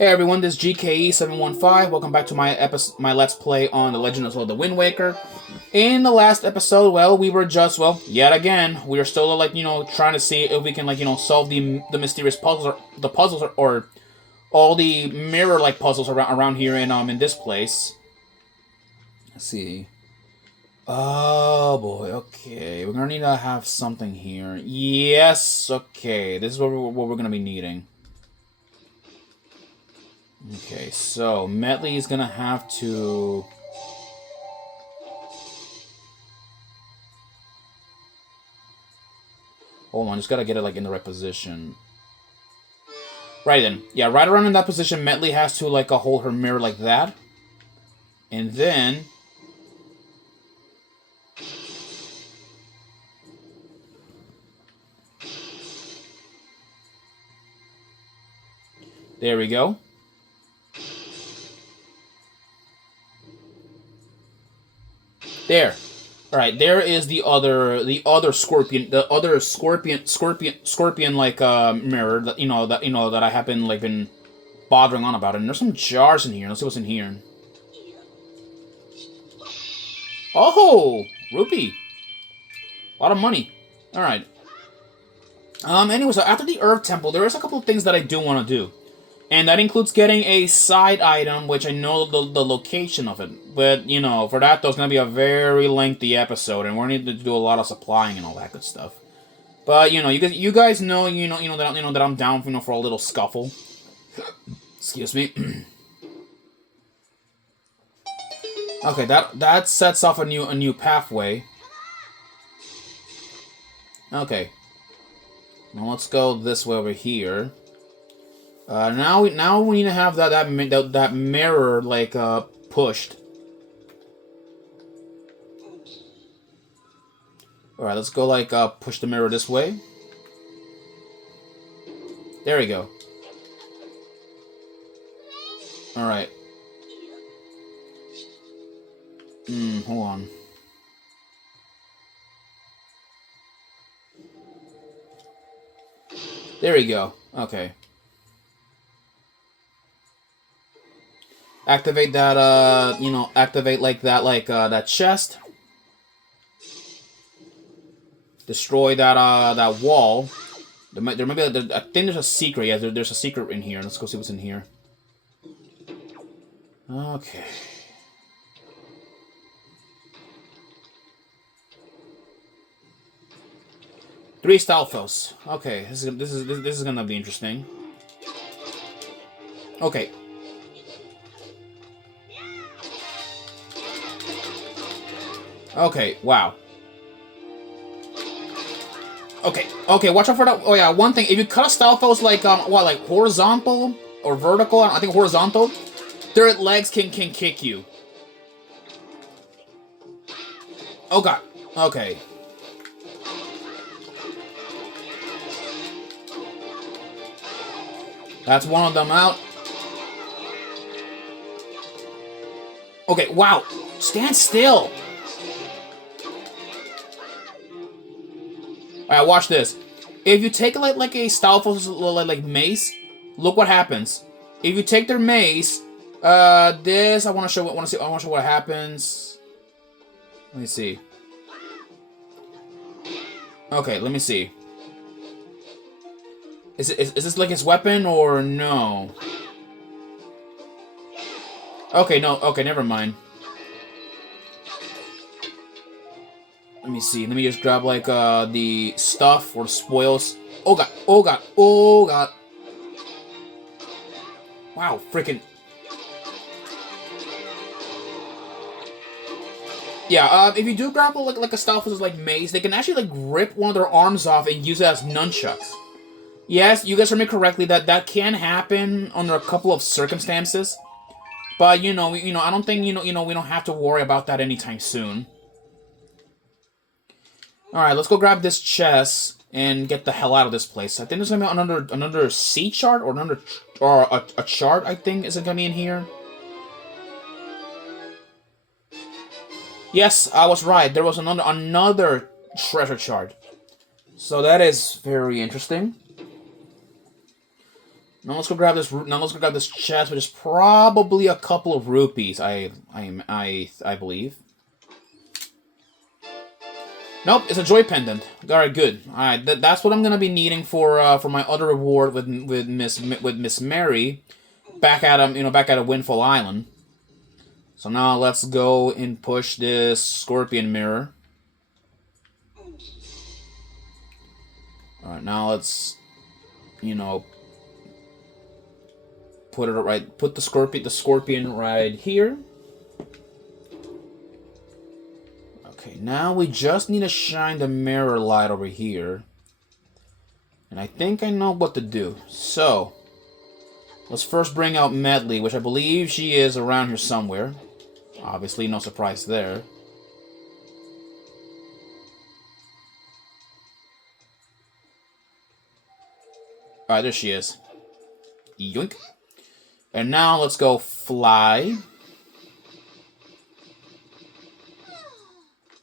Hey everyone, this is GKE715. Welcome back to my Let's Play on The Legend of Zelda Wind Waker. In the last episode, we were just, yet again, we are still, trying to see if we can, solve the mysterious puzzles, or all the mirror-like puzzles around here in this place. Let's see. Oh boy, okay. We're gonna need to have something here. Yes, okay. This is what we're gonna be needing. Okay, so Medley is gonna have to... Hold on, just gotta get it in the right position. Right then. Yeah, right around in that position, Medley has to hold her mirror like that. And then... There we go. There. All right, there is the other scorpion, mirror that that I have been bothering on about. And there's some jars in here. Let's see what's in here. Oh, rupee. A lot of money. All right. Anyway, so after the Earth Temple, there is a couple of things that I do want to do. And that includes getting a side item, which I know the location of it. But, for that, there's going to be a very lengthy episode, and we're going to need to do a lot of supplying and all that good stuff. But, you guys know, that I'm down, for a little scuffle. Excuse me. Okay, that sets off a new pathway. Okay. Now let's go this way over here. Now we need to have that mirror pushed. All right, let's go push the mirror this way. There we go. All right. Hold on. There we go. Okay. Activate that, activate that chest. Destroy that wall. There might be, I think there's a secret. Yeah, there's a secret in here. Let's go see what's in here. Okay. Three Stalfos. Okay, this is gonna be interesting. Okay. Okay, wow. Okay, watch out for that. Oh yeah, one thing, if you cut a Stalfos like horizontal or vertical, I think horizontal, their legs can kick you. Oh god. Okay. That's one of them out. Okay, wow. Stand still. Alright, watch this. If you take like a Stalfos like mace, look what happens. If you take their mace, this I want to show what happens. Let me see. Okay, let me see. Is this like his weapon or no? Okay, no. Okay, never mind. Let me see. Let me just grab the stuff or spoils. Oh god. Oh god. Oh god. Wow, freaking. Yeah, if you do grapple like a Stalfos like mace, they can actually rip one of their arms off and use it as nunchucks. Yes, you guys heard me correctly. That can happen under a couple of circumstances, but I don't think we don't have to worry about that anytime soon. All right, let's go grab this chest and get the hell out of this place. I think there's gonna be another sea chart or a chart. I think is gonna be in here. Yes, I was right. There was another treasure chart. So that is very interesting. Now let's go grab this. Now let's go grab this chest, which is probably a couple of rupees. I believe. Nope, it's a joy pendant. All right, good. All right, that's what I'm gonna be needing for my other reward with Miss Mary, back at back at Windfall Island. So now let's go and push this Scorpion Mirror. All right, now let's, put it right. Put the Scorpion right here. Okay, now we just need to shine the mirror light over here. And I think I know what to do. So, let's first bring out Medley, which I believe she is around here somewhere. Obviously, no surprise there. Alright, there she is. Yoink. And now let's go fly.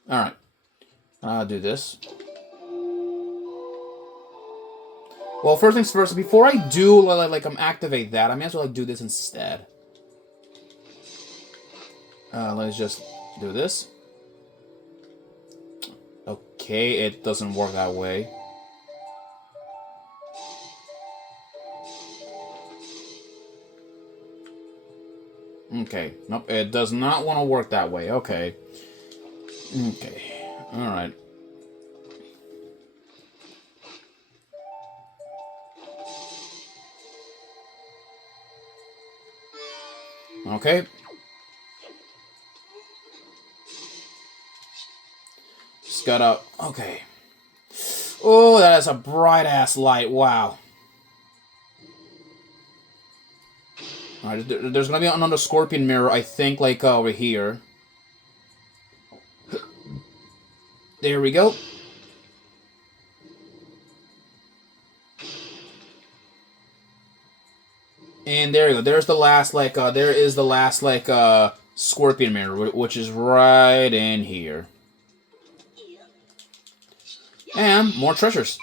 Alright. I'll do this. Well, first things first, before I do, activate that, I may as well, do this instead. Let's just do this. Okay, it doesn't work that way. Okay, nope, it does not want to work that way. Okay. Okay, alright. Okay. Just gotta... Okay. Oh, that is a bright-ass light. Wow. Alright, there's gonna be another Scorpion Mirror, I think, over here. There we go. And there you go. There's the last, there is the last, Scorpion Mirror, which is right in here. And more treasures.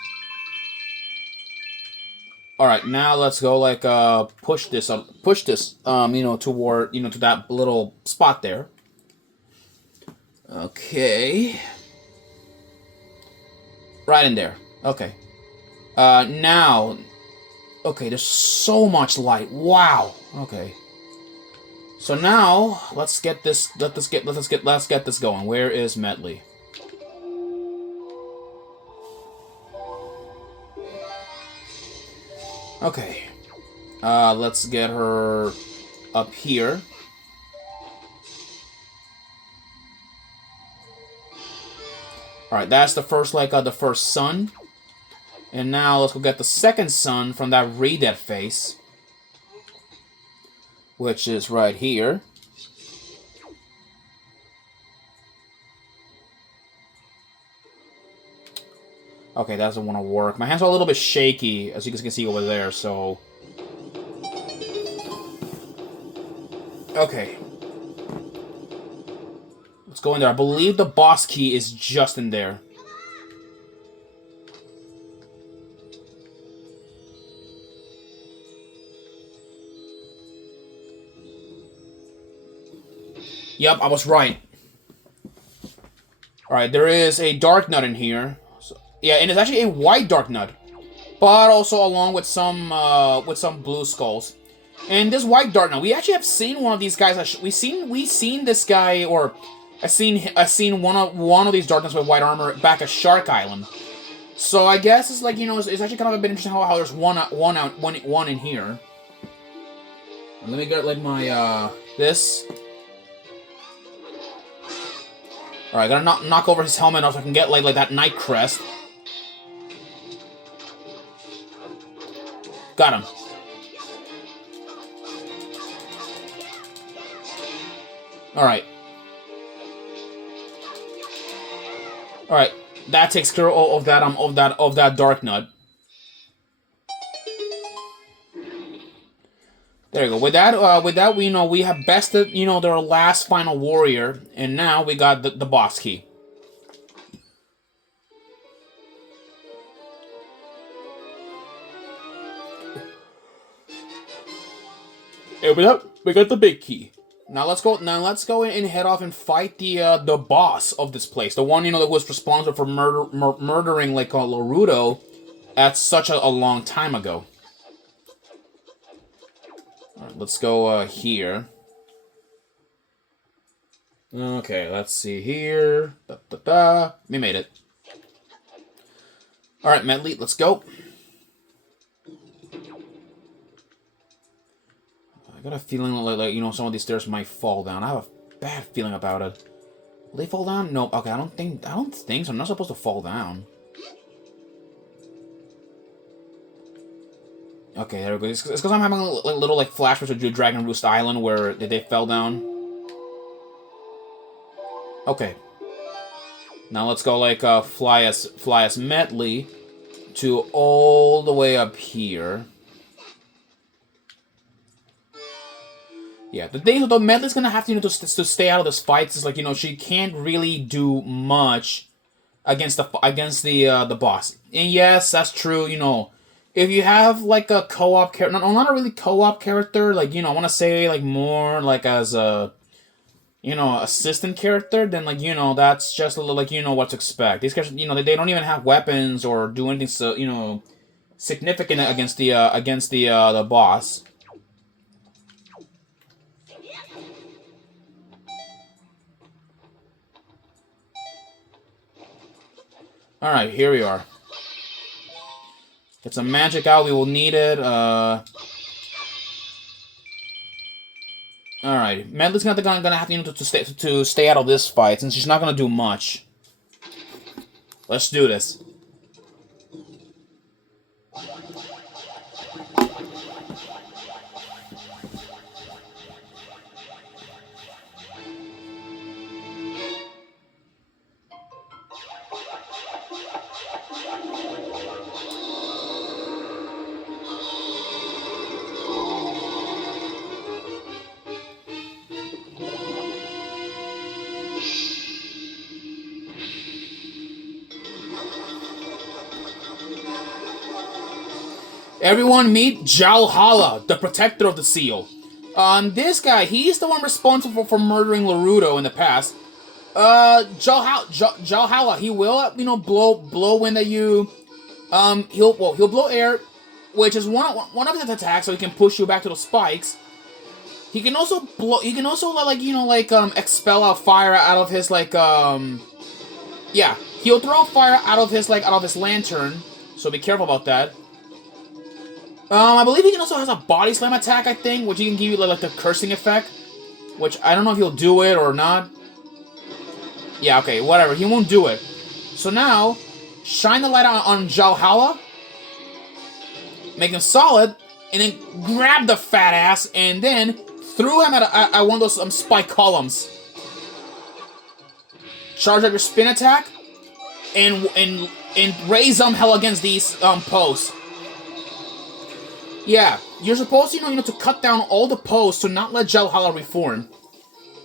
Alright, now let's go, push this, toward, to that little spot there. Okay. Right in there. Okay. Now... Okay, there's so much light. Wow. Okay. So now let's get this. Let's get this going. Where is Medley? Okay. Let's get her up here. All right, that's the first the first sun. And now let's go get the second sun from that Redet face. Which is right here. Okay, that doesn't want to work. My hands are a little bit shaky, as you can see over there, so... Okay. Let's go in there. I believe the boss key is just in there. Yep, I was right. Alright, there is a dark nut in here. So, yeah, and it's actually a white dark nut. But also along with some blue skulls. And this white dark nut, we actually have seen one of these guys. We seen this guy, or I seen one of these dark nuts with white armor back at Shark Island. So I guess it's it's actually kind of a bit interesting how there's one in here. Let me get my this. Alright, gotta knock over his helmet so I can get like that Night Crest. Got him. Alright. Alright. That takes care of that dark nut. There you go. With that, we have bested, their last final warrior, and now we got the boss key. Open up. We got the big key. Now let's go. Now let's go and head off and fight the boss of this place. The one that was responsible for murdering like Laruto at such a long time ago. All right, let's go here. Okay, let's see here. We made it. All right, Medley, let's go. I got a feeling like some of these stairs might fall down. I have a bad feeling about it. Will they fall down? Nope. Okay, I don't think so. I'm not supposed to fall down. Okay, there we go. It's because I'm having little like flashbacks of Dragon Roost Island where they fell down. Okay. Now let's go like fly us Medley to all the way up here. Yeah, the thing though, Medley's gonna have to stay out of this fight. It's like she can't really do much against the boss. And yes, that's true. If you have like a co-op character, not a really co-op character, like I want to say like more like as a assistant character, then like that's just a little like what to expect. These characters, they don't even have weapons or do anything so significant against the boss. Alright, here we are. Get some magic out, we will need it. Alright, Medley's gonna have to stay out of this fight, since she's not gonna do much. Let's do this. Everyone meet Jalhala, the protector of the seal. This guy, he's the one responsible for murdering Laruto in the past. Jalhala, he will, blow wind at you. He'll blow air, which is one of his attacks, so he can push you back to the spikes. He can also expel out fire out of his yeah, he'll throw fire out of his lantern. So be careful about that. I believe he also has a body slam attack, I think, which he can give you like the cursing effect. Which I don't know if he'll do it or not. Yeah, okay, whatever. He won't do it. So now, shine the light on Jalhala, make him solid, and then grab the fat ass, and then threw him at one of those spike columns. Charge up your spin attack, and raise hell against these posts. Yeah, you're supposed to, to cut down all the posts to not let Jalhala reform.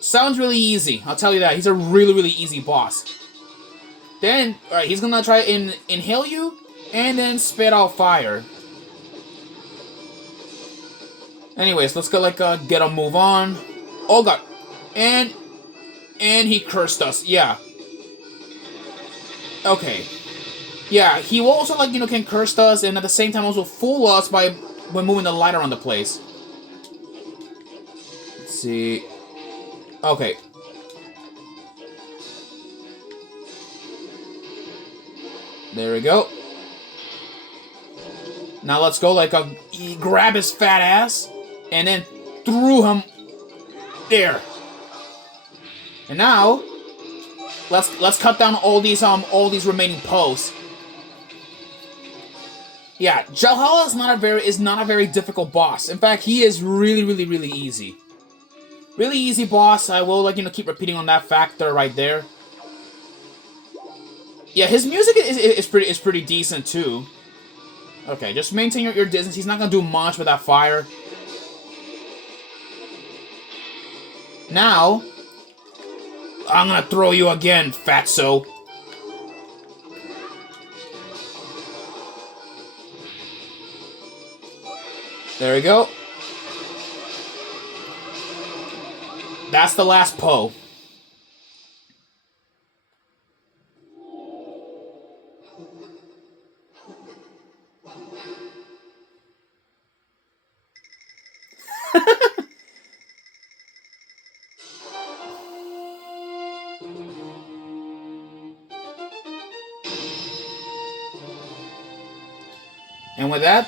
Sounds really easy, I'll tell you that. He's a really, really easy boss. Then, alright, he's gonna try to inhale you, and then spit out fire. Anyways, let's go, get a move on. Oh god. And he cursed us, yeah. Okay. Yeah, he will also, can curse us, and at the same time also fool us by moving the light around the place. Let's see. Okay. There we go. Now let's go, grab his fat ass, and then threw him there. And now, let's cut down all these remaining posts. Yeah, Jalhala is not a very difficult boss. In fact, he is really, really, really easy. Really easy boss. I will keep repeating on that factor right there. Yeah, his music is pretty decent too. Okay, just maintain your distance. He's not gonna do much with that fire. Now, I'm gonna throw you again, fatso. There we go. That's the last Poe. And with that,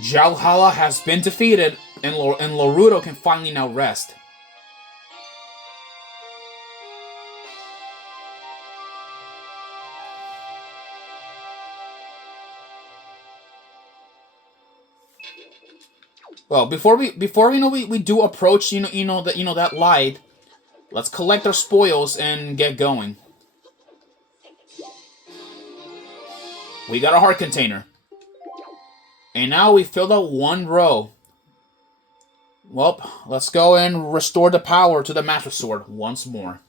Jalhalla has been defeated, and Loruto can finally now rest. Well, before we do approach that light, let's collect our spoils and get going. We got a heart container. And now we filled out one row. Well, let's go and restore the power to the Master Sword once more.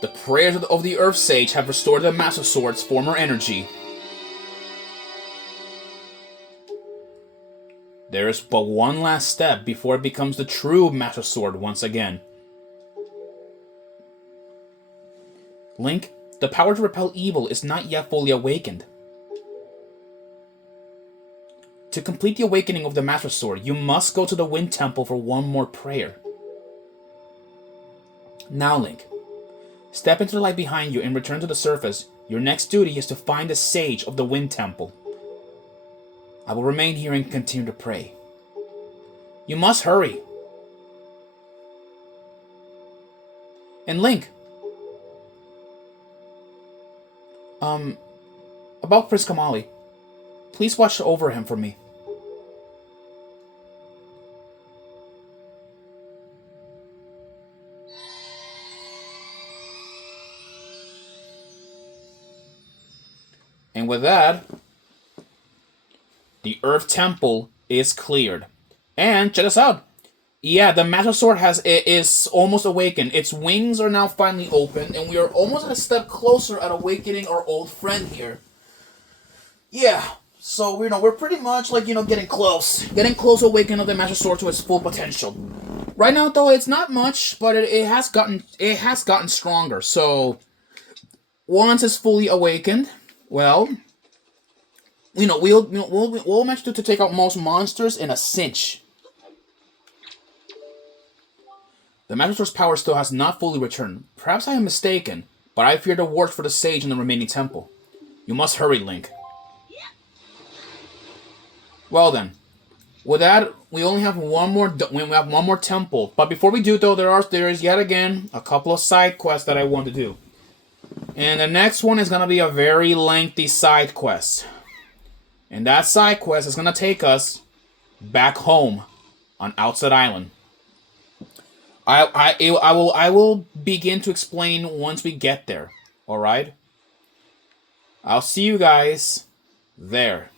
The prayers of the Earth Sage have restored the Master Sword's former energy. There is but one last step before it becomes the true Master Sword once again. Link, the power to repel evil is not yet fully awakened. To complete the awakening of the Master Sword, you must go to the Wind Temple for one more prayer. Now, Link, step into the light behind you and return to the surface. Your next duty is to find the Sage of the Wind Temple. I will remain here and continue to pray. You must hurry. And Link, about Prince Kamali, please watch over him for me. And with that, the Earth Temple is cleared. And check this out. Yeah, the Master Sword is almost awakened. Its wings are now finally open, and we are almost a step closer at awakening our old friend here. Yeah, so we're pretty much getting close to awakening the Master Sword to its full potential. Right now, though, it's not much, but it has gotten stronger. So once it's fully awakened, well, we'll manage to take out most monsters in a cinch. The Master Sword's power still has not fully returned. Perhaps I am mistaken, but I fear the worst for the Sage in the remaining temple. You must hurry, Link. Well then, with that, we only have one more temple. But before we do, though, there is yet again a couple of side quests that I want to do. And the next one is going to be a very lengthy side quest. And that side quest is going to take us back home on Outset Island. I will begin to explain once we get there. Alright? I'll see you guys there.